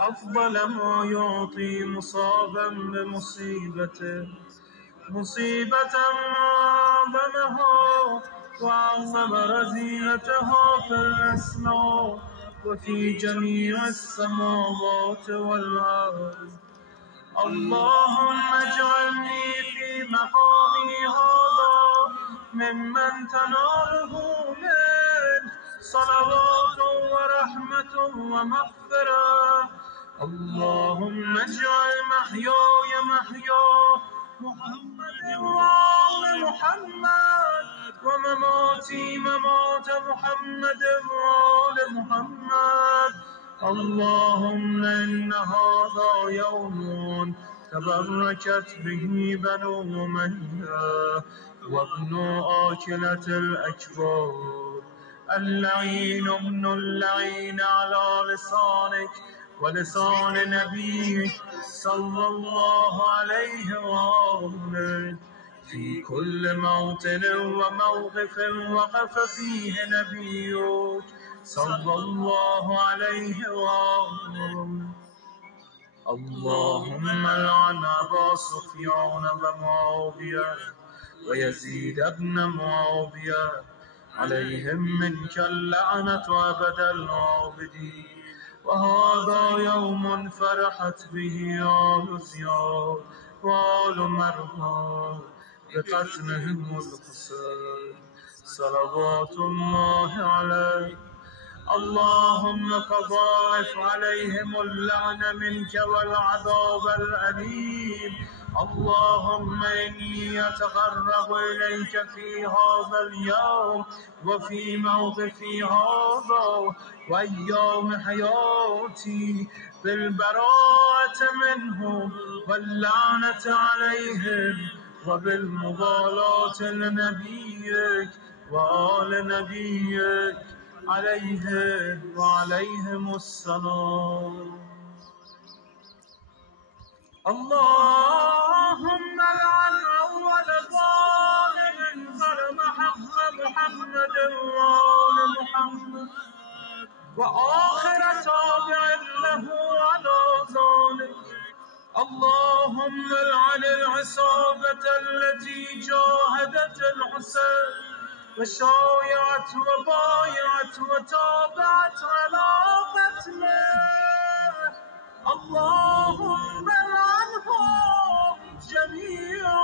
أفضل ما يعطي مصابا بمصيبته، مصيبة معظمها وأعظم رزينتها في الأسماء وفي جميع السماوات والأرض. اللهم اجعلني في مقامي هذا ممن تناله منه صلوات ورحمة ومغفرة. اللهم اجعل محياي محيا محمد وآل محمد ومماتي ممات محمد وآل محمد. اللهم إن هذا يوم تبركت به بنو أمية وابن آكلة الأكبر، اللعين ابن اللعين على لسانك ولسان نبيك صلى الله عليه وآله، في كل موطن وموقف وقف فيه نبيك صلى الله عليه وآله. اللهم لعن أبا سفيان ومعاوية ويزيد بن معاوية، عليهم منك اللعنة أبد العابدين. وهذا يوم فرحت به آل زياد وآل مرضى بقتلهم الحسين صلوات الله عليه. اللهم فضاعف عليهم اللعن منك والعذاب الأليم. اللهم إني أتقرب إليك في هذا اليوم وفي موقفي هذا وأيام حياتي بالبراءة منهم واللعنة عليهم وبالمغالاة لنبيك وآل نبيك عليه وعليهم السلام. اللهم لعن أول ظالم ظلم حق محمد وآل محمد وآخر تابع له على ذلك. اللهم لعن العصابة التي جاهدت الحسين وشايعت وبايعت وتابعت على قتله. اللهم لعنهم جميعا